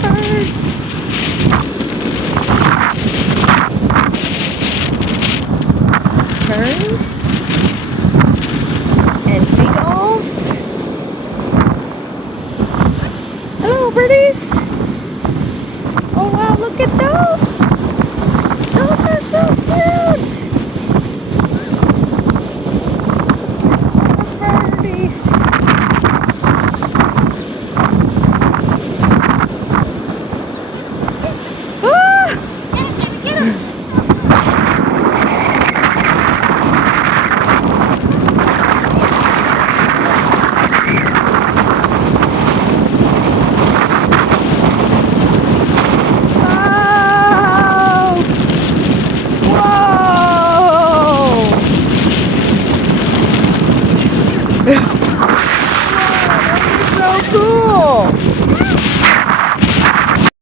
birds. Terns and seagulls. Hello, birdies. Oh wow, look at those.